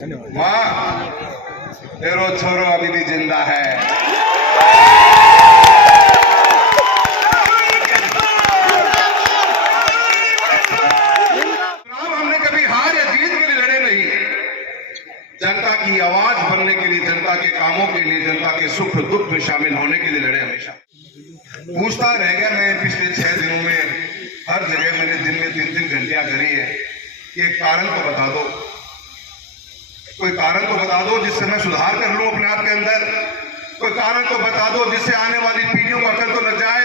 माँ तेरो छोरो अभी भी जिंदा है। हमने कभी हार या जीत के लिए लड़े नहीं, जनता की आवाज बनने के लिए, जनता के कामों के लिए, जनता के सुख दुख में शामिल होने के लिए लड़े हमेशा। पूछता रह गया मैं पिछले 6 दिनों में, हर जगह मैंने दिन में 3-3 घंटियां करी है कि एक कारण तो बता दो, कोई कारण तो बता दो जिससे मैं सुधार कर लूं अपने आप के अंदर। कोई कारण तो बता दो जिससे आने वाली पीढ़ियों का अकल तो लग जाए।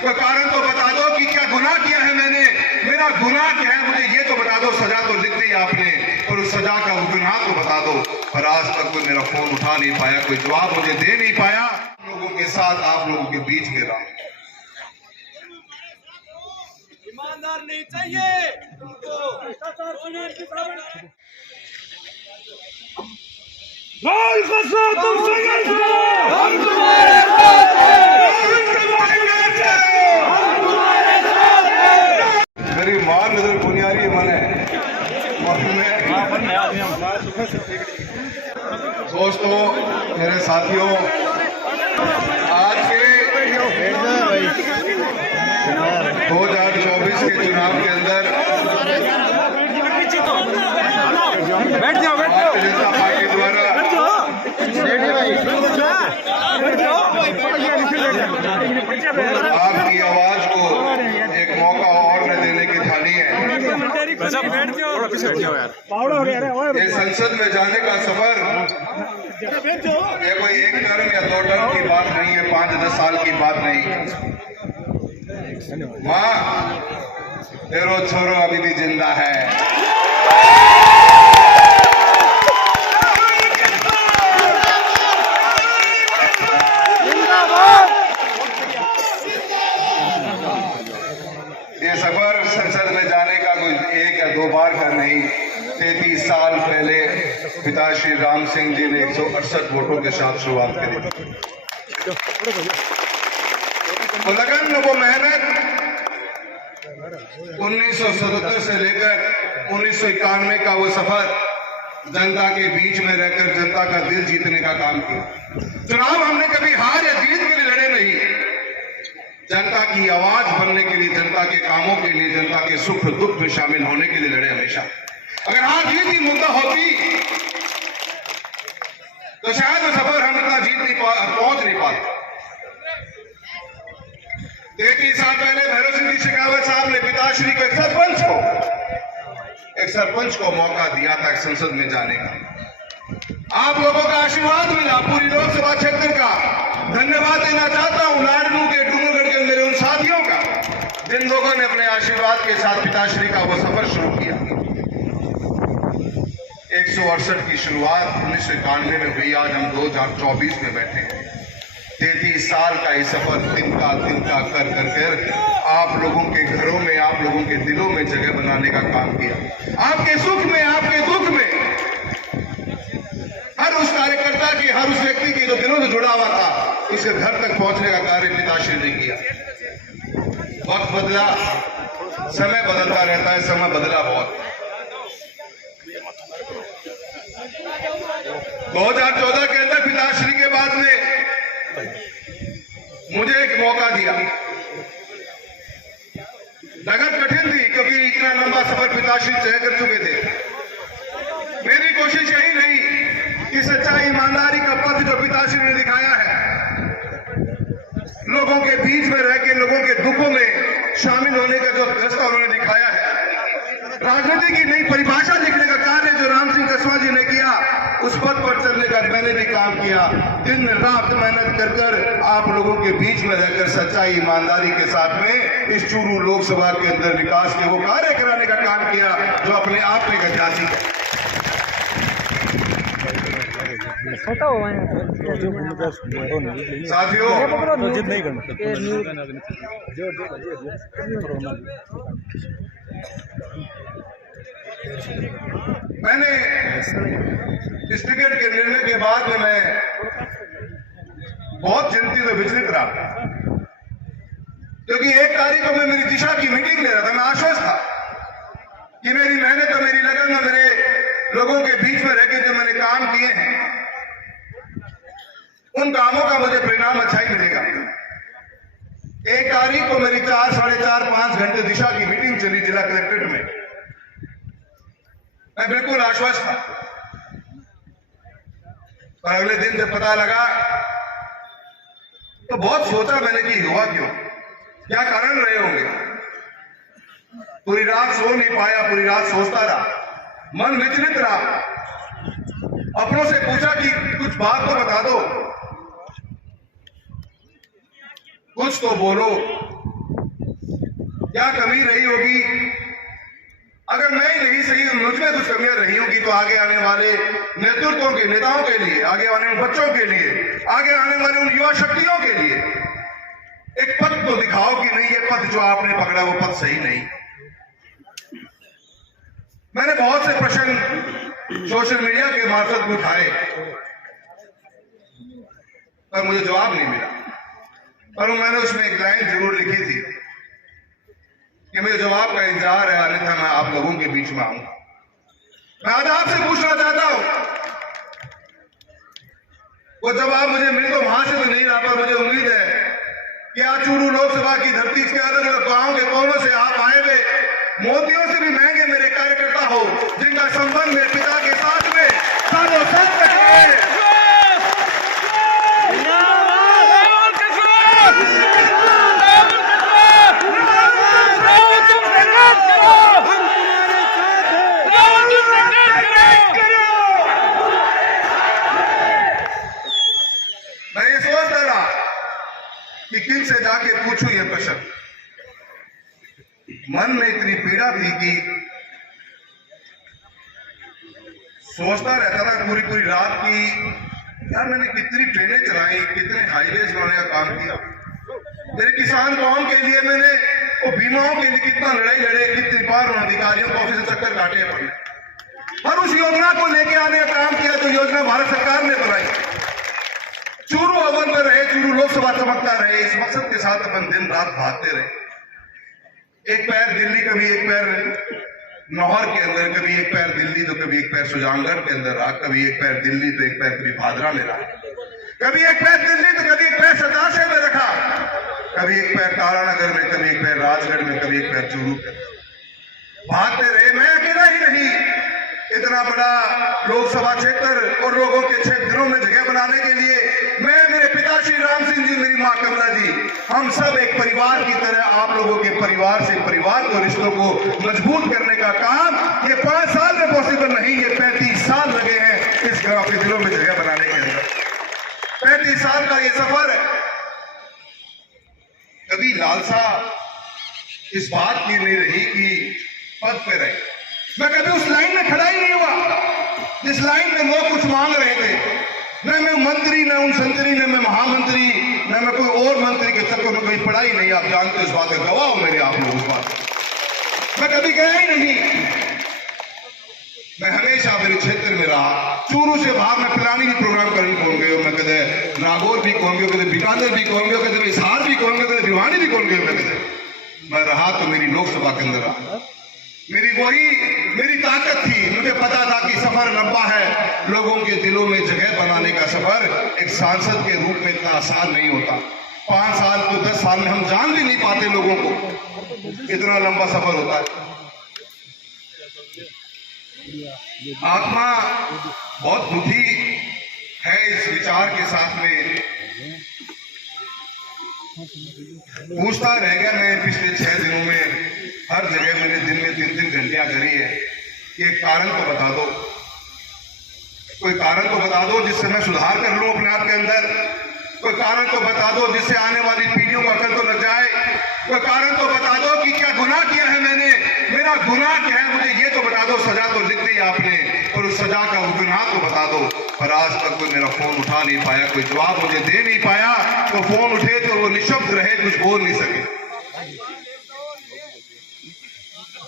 कोई कारण तो बता दो कि क्या गुनाह किया है मैंने, मेरा गुनाह क्या है, मुझे ये तो बता दो। सजा तो लिख दी आपने, और उस सजा का गुनाह तो बता दो। पर आज तक कोई मेरा फोन उठा नहीं पाया, कोई जवाब मुझे दे नहीं पाया। आप लोगों के साथ, आप लोगों के बीच में रहा। ईमानदार नहीं चाहिए तुमको। लाल कसम तुम संघर्ष करो, हम तुम्हारे साथ हैं, मेरी मां नजर बुनियादी मन है। और मैं दोस्तों, मेरे साथियों, आज के 2024 के चुनाव के अंदर बैठ जाओ भारतीय जनता पार्टी द्वारा आपकी आवाज को एक मौका और न देने की ठानी है। ये संसद में जाने का सफर ये कोई 1 टर्म या 2 टर्म की बात नहीं है, 5-10 साल की बात नहीं। माँ तेरो छोरो अभी भी जिंदा है। ये सफर संसद में जाने का कोई 1 या 2 बार का नहीं। 33 साल पहले पिता श्री राम सिंह जी ने 168 वोटों के साथ शुरुआत करी। वो लगन, वो मेहनत 1977 से लेकर 1991 का वो सफर, जनता के बीच में रहकर जनता का दिल जीतने का काम किया। चुनाव हमने कभी हार या जीत के लिए लड़े नहीं, जनता की आवाज बनने के लिए, जनता के कामों के लिए, जनता के सुख दुख में शामिल होने के लिए लड़े हमेशा। अगर हार जीत ही मुद्दा होती तो शायद वो सफर हम इतना पहुंच नहीं पाते। 33 साल पहले भैरव सिंह जी शेखावत साहब ने पिताश्री को, एक सरपंच को मौका दिया था संसद में जाने का। आप लोगों का आशीर्वाद मिला, पूरी लोकसभा क्षेत्र का धन्यवाद देना चाहता हूं नारायणपुर के, डूंगरगढ़ के मेरे उन साथियों का, जिन लोगों ने अपने आशीर्वाद के साथ पिताश्री का वो सफर शुरू किया। 168 की शुरुआत 1991 में हुई, आज हम 2024 में बैठे हैं। 33 साल का ये सफर तिनका तिनका कर आप लोगों के घरों में, आप लोगों के दिलों में जगह बनाने का काम किया। आपके सुख में, आपके दुख में, हर उस कार्यकर्ता की, हर उस व्यक्ति की जो दिलों से जुड़ा हुआ था, उसके घर तक पहुंचने का कार्य पिताश्री ने किया। वक्त बदला, समय बदलता रहता है, समय बदला बहुत। 2014 के अंदर पिताश्री के बाद में मुझे एक मौका दिया। लगन कठिन थी क्योंकि इतना लंबा सफर पिताश्री तय कर चुके थे। मेरी कोशिश यही नहीं कि सच्चाई, ईमानदारी का पथ जो पिताश्री ने दिखाया है, लोगों के बीच में रह के लोगों के दुखों में शामिल होने का जो रास्ता उन्होंने दिखाया है, राजनीति की नई परिभाषा लिखने का कार्य जो राम सिंह कसवा जी ने किया, उस पथ पर चलने का मैंने भी काम किया। दिन रात मेहनत कर आप लोगों के बीच में रहकर सच्चाई, ईमानदारी के साथ में इस चूरू लोकसभा के अंदर विकास के वो कार्य कराने का काम किया जो अपने आप में ऐतिहासिक है। साथियों, मैंने इस टिकट के निर्णय के बाद में मैं बहुत चिंतित और विचलित रहा, क्योंकि 1 तारीख को मैं मेरी दिशा की मीटिंग ले रहा था। मैं आश्वस्त था कि मेरी मेहनत और मेरी लगन और मेरे लोगों के बीच में रहकर जो मैंने काम किए हैं, उन कामों का मुझे परिणाम अच्छा ही मिलेगा। 1 तारीख को मेरी 4, साढ़े 4, 5 घंटे दिशा की मीटिंग चली जिला कलेक्ट्रेट में। मैं बिल्कुल आश्वस्त था, और अगले दिन जब पता लगा तो बहुत सोचा मैंने कि हुआ क्यों, क्या कारण रहे होंगे। पूरी रात सो नहीं पाया, पूरी रात सोचता रहा, मन विचलित रहा, अपनों से पूछा कि कुछ बात तो बता दो, कुछ तो बोलो, क्या कमी रही होगी। अगर मैं ही नहीं सही, मुझ में कुछ कमियां रही होगी तो आगे आने वाले नेतृत्वों के, नेताओं के लिए, आगे आने वाले बच्चों के लिए, आगे आने वाले उन युवा शक्तियों के लिए एक पथ तो दिखाओ कि नहीं, ये पथ जो आपने पकड़ा वो पथ सही नहीं। मैंने बहुत से प्रश्न सोशल मीडिया के मार्फत उठाए, पर मुझे जवाब नहीं मिला। पर मैंने उसमें एक लाइन जरूर लिखी थी कि मुझे जवाब का इंतजार है, अन्यथा मैं आप लोगों के बीच में आऊंगा। मैं आज आपसे पूछना चाहता हूं, वो जवाब मुझे मिल तो वहां से तो नहीं रहा, पर मुझे उम्मीद है कि आज चूरू लोकसभा की धरती के अलग अलग गांव के कोनों से आप आए हुए मोतियों से भी महंगे मेरे कार्यकर्ता हो, जिनका संबंध मेरे पिता के साथ में सालों साल तक है। मैं ये सोचता रहा कि किन से जाके पूछूं ये प्रश्न। मन में इतनी पीड़ा थी कि सोचता रहता था पूरी पूरी रात की, यार मैंने कितनी ट्रेनें चलाई, कितने हाईवेज बनाने का काम किया, मेरे किसान कौम के लिए मैंने वो बीमाओं के लिए कितना लड़ाई लड़े, कितनी बार उन अधिकारियों को ऑफिस चक्कर काटे पड़े, और उस योजना को लेके आने का काम किया जो योजना भारत सरकार ने बनाई। चूरू अव्वल में रहे, चूरू लोकसभा चमकता रहे, इस मकसद के साथ अपन दिन रात भागते रहे। एक पैर दिल्ली, कभी एक पैर नौहर के अंदर, कभी एक पैर दिल्ली तो कभी एक पैर सुजानगढ़ के अंदर रहा, कभी एक पैर दिल्ली तो एक पैर कभी भादरा में रहा, कभी एक पैर दिल्ली तो कभी एक पैर सताशे में रखा, कभी एक पैर तारानगर में, कभी एक पैर राजगढ़ में, कभी एक पैर चूरू में। भागते रहे। मैं अकेला ही नहीं, इतना बड़ा लोकसभा क्षेत्र और लोगों के 6 दिनों में जगह बनाने के लिए मैं, मेरे पिता श्री राम सिंह जी, मेरी माँ कमला जी, हम सब एक परिवार की तरह आप लोगों के परिवार से परिवार को, रिश्तों को मजबूत करने का काम ये 5 साल में पॉसिबल नहीं, ये 35 साल लगे हैं इस गांव के दिलों में जगह बनाने के अंदर। 35 साल का ये सफर है। कभी लालसा इस बात की नहीं रही कि पद पे रहे। मैं कभी उस लाइन में खड़ा ही नहीं हुआ जिस लाइन में लोग कुछ मांग रहे थे। न मैं मंत्री, न उन संतरी, न मैं महामंत्री, न मैं कोई और मंत्री के चक्कर में कोई पढ़ाई नहीं। आप जानते हो इस बात का गवाह हो मेरे, आप लोग उस बात। मैं कभी गया ही नहीं। मैं हमेशा मेरे क्षेत्र में रहा। चूरू से बाहर मैं पिलानी भी प्रोग्राम करने कौन गए, मैं कदे नागौर भी कौन गए, कदे बीकानेर भी कौन गए, कदे हिसार भी कौन गए, कदे भिवानी भी कौन गए। मैं रहा तो मेरी लोकसभा के अंदर रहा। मेरी ताकत थी। मुझे पता था कि सफर लंबा है, लोगों के दिलों में जगह बनाने का सफर एक सांसद के रूप में इतना आसान नहीं होता। 5 साल को 10 साल में हम जान भी नहीं पाते लोगों को, इतना लंबा सफर होता है। आत्मा बहुत दुखी है इस विचार के साथ में। पूछता रह गया मैं पिछले 6 दिनों में, हर जगह मैंने दिन में 3-3 घंटियां करी है। ये कारण तो बता दो, कोई कारण तो बता दो जिससे मैं सुधार कर लूं अपने आप के अंदर। कोई कारण तो बता दो जिससे आने वाली पीढ़ियों को अकल तो लग जाए। कोई कारण तो बता दो कि क्या गुनाह किया है मैंने, मेरा गुनाह क्या है, मुझे ये तो बता दो। सजा तो लिख दी आपने, और उस सजा का गुनाह तो बता दो। पर आज तक कोई मेरा फोन उठा नहीं पाया, कोई जवाब मुझे दे नहीं पाया। तो फोन उठे तो वो निशब्द रहे, कुछ बोल नहीं सके।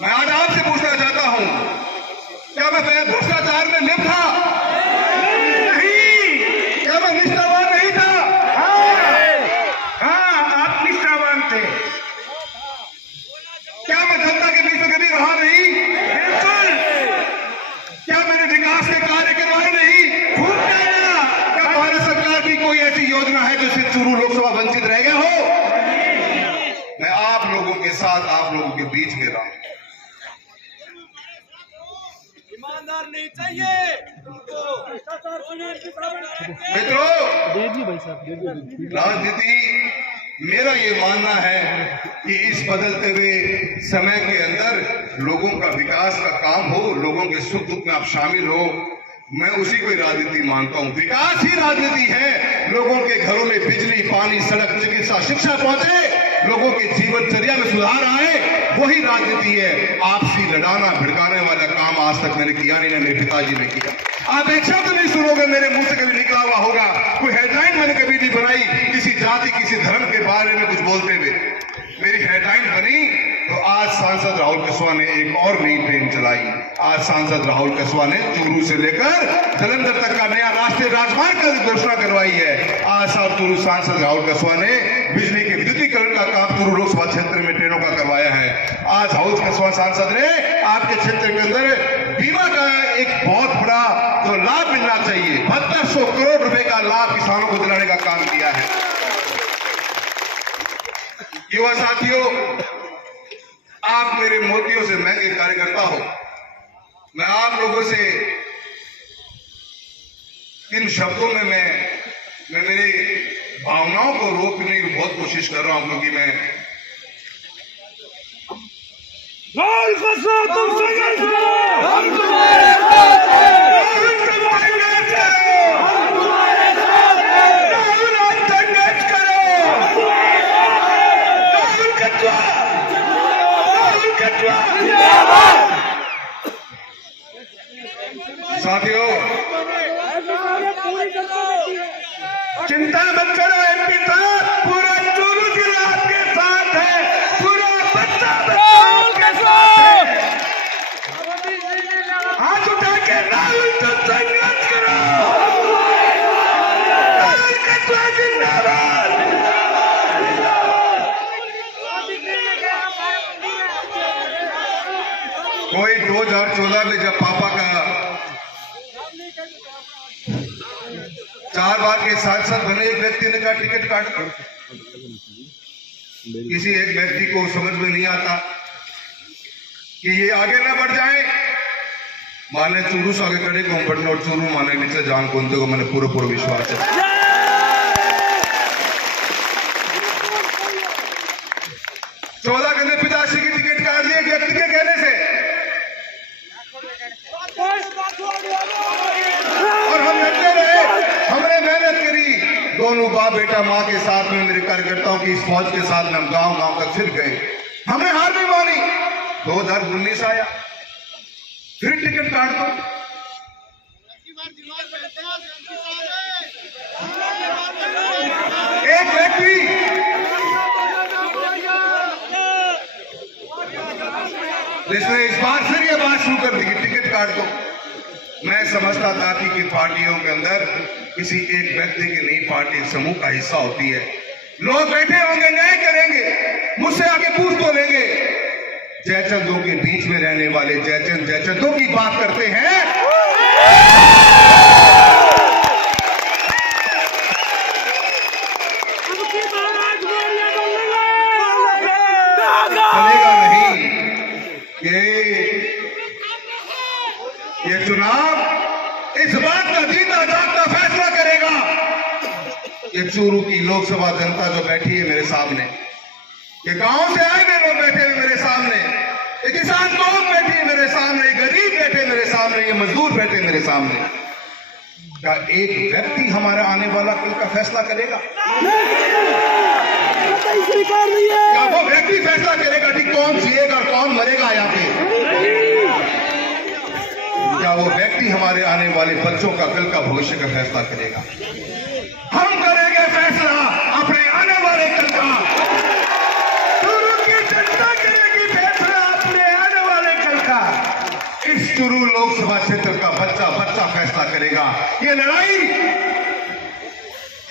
मैं आज आपसे पूछना चाहता हूं, क्या मैं भ्रष्टाचार में लिप्त था? नहीं। क्या मैं निष्ठावान नहीं था? हाँ, आप निष्ठावान थे। क्या मैं जनता के बीच में कभी रहा नहीं? बिल्कुल। क्या मेरे बीच में रहा। ईमानदार नहीं चाहिए तुमको। मित्रों, राजनीति, मेरा ये मानना है कि इस बदलते हुए समय के अंदर लोगों का विकास का काम हो, लोगों के सुख दुख में आप शामिल हो, मैं उसी को राजनीति मानता हूं। विकास ही राजनीति है। लोगों के घरों में बिजली, पानी, सड़क, चिकित्सा, शिक्षा पहुंचे, लोगों के जीवनचर्या में सुधार आए, वही राजनीति है। आपसी लड़ाना भिड़काने वाला काम आज तक मैंने किया नहीं, मेरे पिताजी ने किया। आप एक शब्द नहीं सुनोगे मेरे मुंह से कभी निकला हुआ होगा, कोई हेडलाइन मैंने कभी नहीं बनाई किसी जाति, किसी धर्म के बारे में कुछ बोलते हुए। मेरी हेडलाइन बनी तो आज सांसद राहुल कस्वा ने एक और नई ट्रेन चलाई। आज सांसद राहुल कस्वा ने चूरू से लेकर जलंधर तक का नया राष्ट्रीय राजमार्ग की घोषणा करवाई है। आज चूरू सांसद राहुल कस्वा ने बिजली के विद्युतीकरण का काम चूरू लोकसभा क्षेत्र में ट्रेनों का करवाया है। आज राहुल कस्वा सांसद ने आपके क्षेत्र के अंदर बीमा का एक बहुत बड़ा जो लाभ मिलना चाहिए, 7200 करोड़ रुपए का लाभ किसानों को दिलाने का काम किया है। युवा साथियों, आप मेरे मोतियों से महंगे कार्यकर्ता हो। मैं आप लोगों से इन शब्दों में मैं मेरी भावनाओं को रोकने की बहुत कोशिश कर रहा हूं, क्योंकि मैं राहुल कस्वा तुम संघर्ष करो, हम तुम्हारे साथ हैं। राहुल कस्वा संघर्ष करो, हम तुम्हारे साथ हैं। राहुल आप संघर्ष करो, राहुल कस्वा, राहुल कस्वा जिंदाबाद। साथियों, चिंता मत करो, एमपी साहब पूरा चूरू जिला आपके साथ है, पूरा बच्चा आपके साथ है। हाथ उठा के राहुल तो संघर्ष करो, राहुल कस्वा जिंदाबाद। कोई 2014 में जब पापा का 4 बार के सांसद बने एक व्यक्ति ने कहा टिकट काट कर, किसी एक व्यक्ति को समझ में नहीं आता कि ये आगे ना बढ़ जाए। माने चूरू से आगे खड़े को बढ़ने और चूरू माने नीचे जान को को मैंने पूरा विश्वास है। 14 के पिताश्री की टिकट काट ली एक व्यक्ति के कहने से, और हम लड़ते रहे, हमने मेहनत करी। दोनों बाप बेटा माँ के साथ में, मेरे कार्यकर्ताओं की इस फौज के साथ में हम गांव तक फिर गए। हमने हार नहीं मानी। 2019 आया, फिर टिकट काट दो। एक व्यक्ति जिसने इस बार फिर ये बात शुरू कर दी कि टिकट काट दो। मैं समझता था कि पार्टियों के अंदर किसी एक व्यक्ति की नहीं, पार्टी समूह का हिस्सा होती है। लोग बैठे होंगे, न्याय करेंगे, मुझसे आगे पूछ तो लेंगे। जयचंदों के बीच में रहने वाले जयचंदों की बात करते हैं। चलेगा नहीं ये चुनाव इस बात का जीता जागता फैसला करेगा। ये चूरू की लोकसभा जनता जो बैठी है मेरे सामने, ये गांव से आए हुए लोग बैठे हुए मेरे सामने, ये किसान कौम बैठी है मेरे सामने, गरीब बैठे मेरे सामने, ये मजदूर बैठे मेरे सामने। क्या एक व्यक्ति हमारा आने वाला कल का फैसला करेगा? क्या वो व्यक्ति फैसला करेगा कि कौन जिएगा और कौन मरेगा यहाँ पे? क्या वो व्यक्ति हमारे आने वाले बच्चों का कल का भविष्य का फैसला करेगा? हम करेंगे फैसला अपने आने वाले कल का। चूरू की जनता करेगी फैसला अपने आने वाले कल का। इस चूरू लोकसभा क्षेत्र का बच्चा फैसला करेगा। ये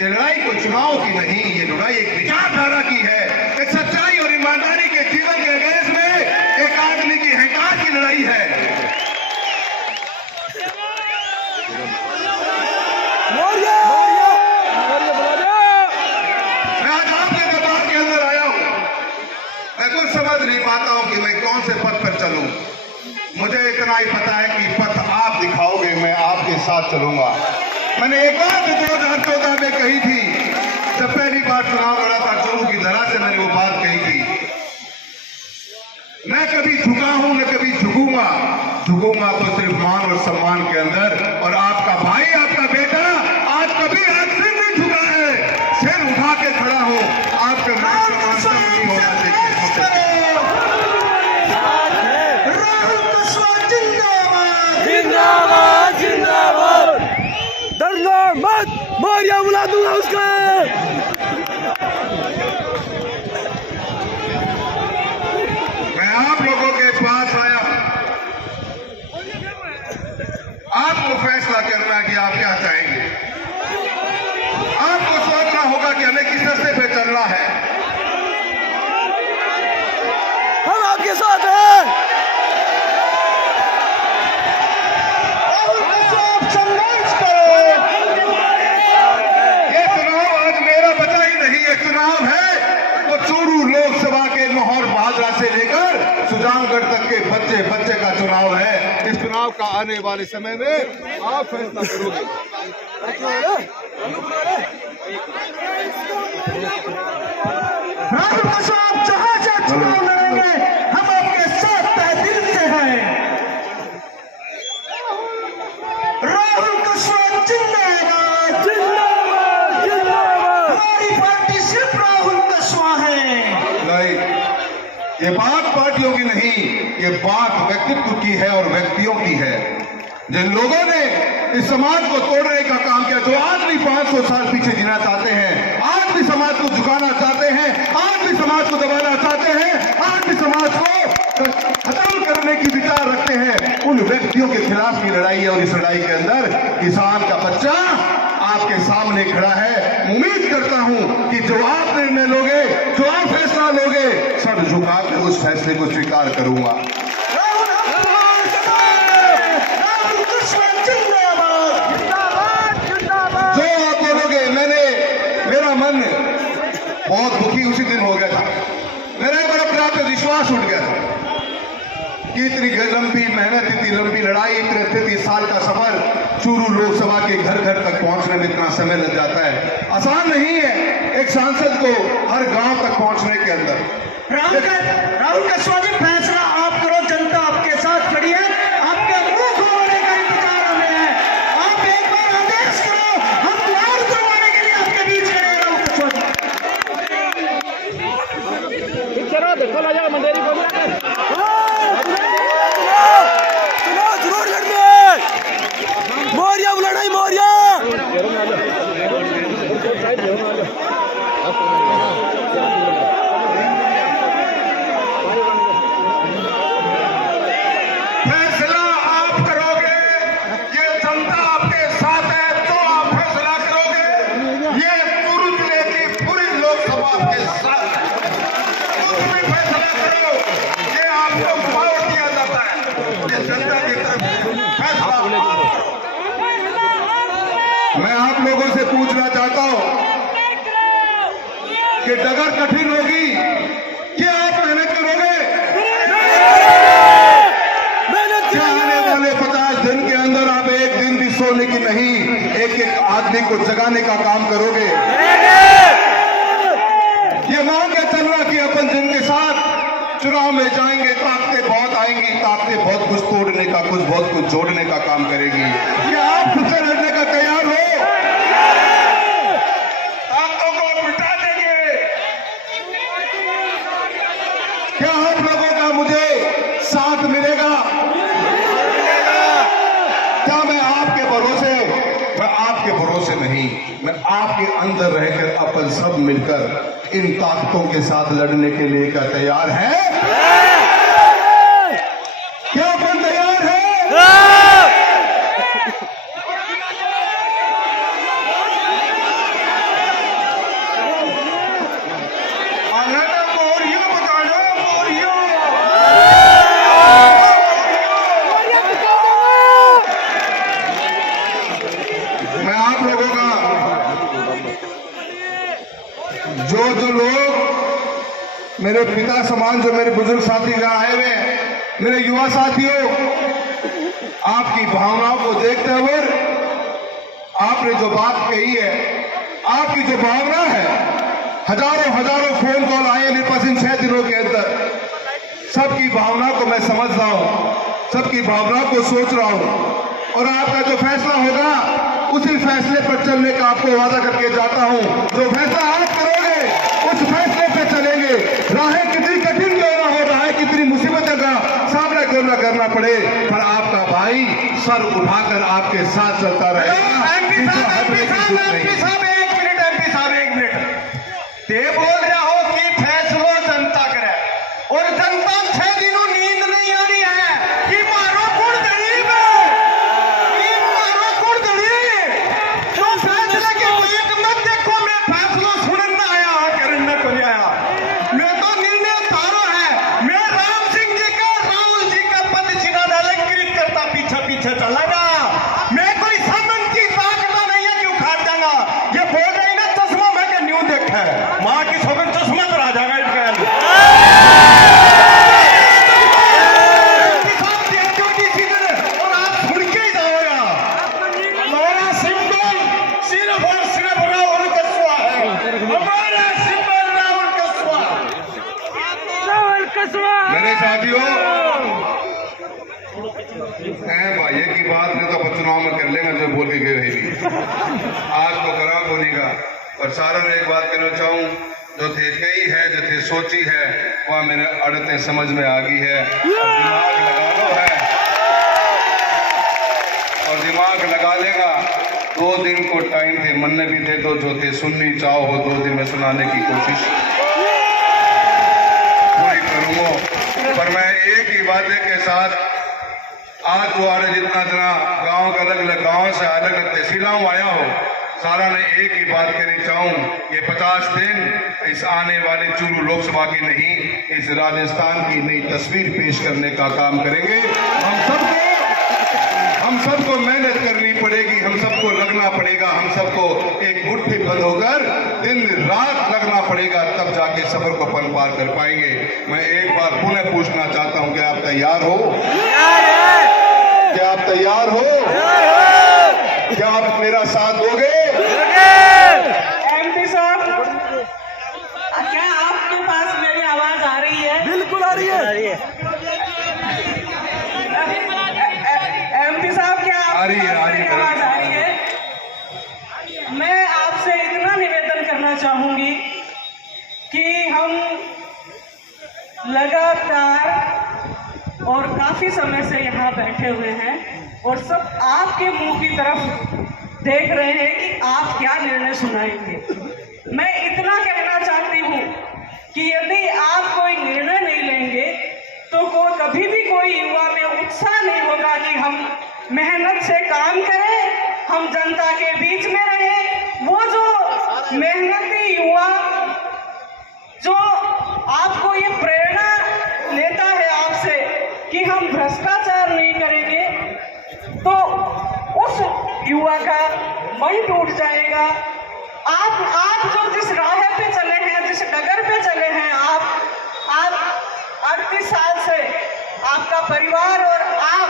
लड़ाई कोई चुनाव की नहीं, ये लड़ाई एक विचारधारा की है, एक सच्चाई और ईमानदारी के जीवन के अगेंस्ट में एक आदमी की अहंकार की लड़ाई है। मैं आज आपके दरबार के अंदर आया हूं। मैं कुछ समझ नहीं पाता हूं कि मैं कौन से पथ पर चलूं। मुझे इतना ही पता है कि पथ आप दिखाओगे, मैं आपके साथ चलूंगा। मैंने एक बात 2014 में कही थी, जब पहली बार चुनाव लड़ा था चोरू की धरा से, मैंने वो बात कही थी, मैं कभी झुका हूं न कभी झुकूंगा। झुकूंगा तो सिर्फ मान और सम्मान के अंदर। और आपका भाई, आपका बेटा आज कभी आज सिर नहीं झुका है, सिर उठा के खड़ा हो। आपके मान सम्मान सब नहीं होना चाहिए। राहुल कुशवाहा जिंदाबाद। जिंदाबाद जिंदाबाद। डरना मत, मौर्य बुला दूंगा उसका। मैं आप लोगों के पास आया, आपको फैसला करना है कि आप क्या चाहेंगे। आपको सोचना होगा कि हमें किस रास्ते पे चलना है। हम आपके साथ हैं। राहुल कुशवाहा संघर्ष करो। ये चुनाव आज मेरा बचा ही नहीं, ये चुनाव है वो चूरू लोकसभा के लाहौर बहादुरा से लेकर सुजानगढ़ तक के बच्चे बच्चे का चुनाव है। इस चुनाव का आने वाले समय में आप फैसला करोगे। राहुल कुशवाहा जहां से चुनाव लड़ेंगे, हम आपके साथ तहे दिल से हैं। राहुल कुशवाहा जिंदाबाद। जिंदाबाद जिंदाबाद। हमारी पार्टी सिर्फ राहुल कुशवाहा है। नहीं, ये बात पार्टियों की नहीं, ये बात व्यक्तित्व की है और व्यक्तियों की है। जिन लोगों ने इस समाज को तोड़ने का काम किया, जो आज भी 500 साल पीछे जीना चाहते हैं, आज भी समाज को झुकाना चाहते हैं, आज भी समाज को दबाना चाहते हैं, आज भी समाज को खत्म करने की विचार रखते हैं, उन व्यक्तियों के खिलाफ की लड़ाई है। और इस लड़ाई के अंदर किसान का बच्चा आपके सामने खड़ा है। उम्मीद करता हूं कि जो आप निर्णय लोगे, जो आप फैसला लोगे, सब झुका के उस फैसले को स्वीकार करूंगा। राहुल कुशवाहा जिंदाबाद। जिंदाबाद जिंदाबाद। जो आप बोलोगे, मेरा मन बहुत दुखी उसी दिन हो गया था। मेरा एक बार अपने आप पे विश्वास उठ गया था कि इतनी लंबी मेहनत, इतनी लंबी लड़ाई, इतने 33 साल का सफर, चूरू लोकसभा के घर घर तक पहुंचने में इतना समय लग जाता है। आसान नहीं है एक सांसद को हर गांव तक पहुंचने के अंदर। राहुल कुशवाहा जी, फैसला आप करो, जनता आपके साथ खड़ी है। आपके मुंह खोलने का इंतजार हमें है। आप एक बार आदेश करो, हम द्वार करवाने के लिए आपके बीच खड़े हैं। राहुल कुशवाहा चुनाव जरूर लड़ने। मौर्य लड़ाई, मौर्य। फैसला आप करोगे, ये जनता आपके साथ है, तो आप फैसला करोगे। ये चूरू जिले की पूरी लोकसभा आपके साथ है। कुछ भी फैसला करो, ये आपको पावर दिया जाता है, ये जनता की तरफ से फैसला आप। मैं आप लोगों से पूछना चाहता हूं कि डगर कठिन होगी, क्या आप मेहनत करोगे? क्या आने वाले 50 दिन के अंदर आप एक दिन भी सोने की नहीं, एक एक आदमी को जगाने का काम करोगे? ये मान के चलना कि अपन जिनके साथ चुनाव में जाएंगे, ताकतें बहुत आएंगी, ताकतें बहुत कुछ तोड़ने का, बहुत कुछ जोड़ने का काम करेगी। क्या आप खुदसे लड़ने का तैयार हो? ताकतों को मिटा देंगे। क्या आप लोगों का मुझे साथ मिलेगा? क्या मैं आपके भरोसे नहीं, मैं आपके अंदर रहकर अपन सब मिलकर इन ताकतों के साथ लड़ने के लिए क्या तैयार है? क्या अपन तैयार है? मैं आप लोगों का जो लोग मेरे पिता समान जो मेरे बुजुर्ग साथी यहाँ आए हुए हैं, मेरे युवा साथियों, आपकी भावनाओं को देखते हुए आपने जो बात कही है, आपकी जो भावना है, हजारों हजारों फोन कॉल आए मेरे पास इन 6 दिनों के अंदर। सबकी भावना को मैं समझ रहा हूं, सबकी भावना को सोच रहा हूं, और आपका जो फैसला होगा उसी फैसले पर चलने का आपको वादा करके जाता हूं। जो फैसला आप करोगे उस फैसले पे चलेंगे। राहें कितनी कठिन क्यों ना हो, राहें कितनी मुसीबतों का सामना क्यों ना करना पड़े, पर आपका भाई सर उठाकर आपके साथ चलता रहेगा। एमपी साहब एक मिनट ते बोल रहा हो कि फैसलो जनता करे, और जनता 6 दिनों नींद नहीं आ रही है कि मारो कुड़ गरीब कि मारो कुड़ गरीब। जो फैसले के वेट मत देखो, मैं फैसलो सुनना आया करने को नहीं आया। मैं तो निर्णय तारो है, मैं राम सिंह जी का, राहुल जी का पद चिन्ह अलंकृत करता पीछे पीछे चलागा। मैं कोई संबंध की बात नहीं है कि उखाड़ दूंगा। ये बोल रही ना चश्मा मैं के न्यू देखा है, माँ की सोगन चश्मा तो आ जाएगा इनका। और आप सुन के ही जाओगा, हमारा सिंबल सिर्फ और सिर्फ राहुल कस्वा है, हमारा सिंबल राहुल कस्वा। राहुल कस्वा। मेरे साथियों, भाई की बात नहीं तो चुनाव में कर लेंगे जो बोल के गए भी। आज तो करा बोली का, और सारों ने एक बात कहना चाहूँ, जो थे कही है, जो थे सोची है, वह मेरे अड़ते समझ में आ गई है। दिमाग लगा लो है, और दिमाग लगा लेगा। 2 दिन को टाइम थे, मन भी दे दो, जो थे सुननी चाहो हो 2 दिन में सुनाने की कोशिश पूरी करूंगा। पर मैं एक ही वादे के साथ आज तुम्हारे जितना जना गांव का अलग अलग गांव से अलग अलग तहसीलों में आया हो, सारा ने एक ही बात कहनी चाहूं, ये 50 दिन इस आने वाले चूरू लोकसभा की नहीं, इस राजस्थान की नई तस्वीर पेश करने का काम करेंगे। हम सबको मेहनत करनी पड़ेगी, हम सबको लगना पड़ेगा, हम सबको एक मुट्ठी बंद होकर दिन रात लगना पड़ेगा, तब जाके सफर को पल पार कर पाएंगे। मैं एक बार पुनः पूछना चाहता हूं, क्या आप तैयार हो? क्या आप तैयार हो? क्या आप मेरा साथ दोगे? एमपी साहब, क्या आपके पास मेरी आवाज आ रही है? बिल्कुल आ रही है। एमपी साहब, क्या आ रही है, आपको मेरी आवाज आ रही है? मैं आपसे इतना निवेदन करना चाहूंगी कि हम लगातार और काफी समय से यहाँ बैठे हुए हैं और सब आपके मुंह की तरफ देख रहे हैं कि आप क्या निर्णय सुनाएंगे। मैं इतना कहना चाहती हूँ कि यदि आप कोई निर्णय नहीं लेंगे तो कभी भी कोई युवा में उत्साह नहीं होगा कि हम मेहनत से काम करें, हम जनता के बीच में रहें। वो जो मेहनती युवा जो आपको ये प्रेरणा लेता है आपसे कि हम भ्रष्टाचार नहीं करेंगे, तो उस युवा का मन टूट जाएगा। आप जो जिस राह पे चले हैं, जिस डगर पे चले हैं, आप 38 साल से आपका परिवार और आप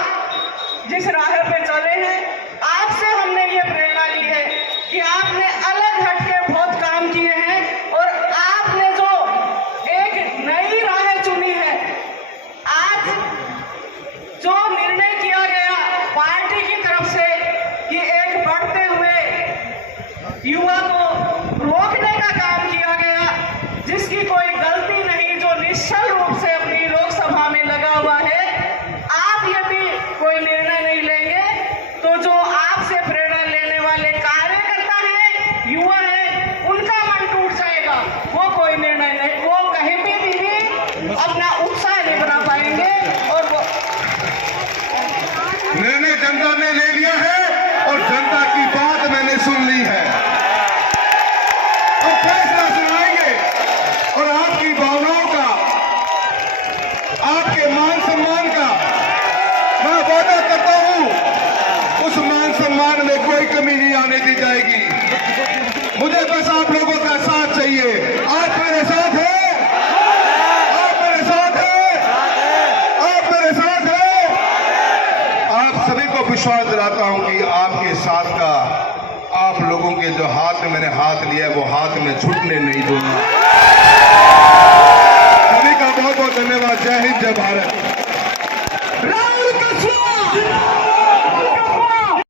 जिस राह पे चले हैं, आपसे हमने ये प्रेरणा ली है कि आपने अलग हटके बहुत काम किए हैं और आपने जो एक नई राह चुनी है। आज जो निर्णय किया गया पार्टी की तरफ से कि एक बढ़ते हुए युवा को रोकने का काम किया गया, जिसकी कोई गलती नहीं, जो निश्चल रूप से अपनी लोकसभा में लगा हुआ है। आप यदि कोई निर्णय नहीं लेंगे तो जो आपसे प्रेरणा लेने वाले कार्यकर्ता हैं, युवा हैं, उनका मन टूट जाएगा। वो कोई निर्णय नहीं, वो कहीं भी अपना उत्साह नहीं बना पाएंगे। और वो निर्णय जनता ने ले लिया है और जनता की बात मैंने सुन ली है। अब फैसला सुनाएंगे और आपकी भावनाओं का, आपके मान सम्मान का मैं वादा करता हूं, उस मान सम्मान में कोई कमी नहीं आने दी जाएगी। मुझे बस आप लोगों का साथ चाहिए। आप मेरे साथ हैं? विश्वास दिलाता हूं कि आपके साथ का, आप लोगों के जो हाथ में मैंने हाथ लिया है वो हाथ में छूटने नहीं दूंगा।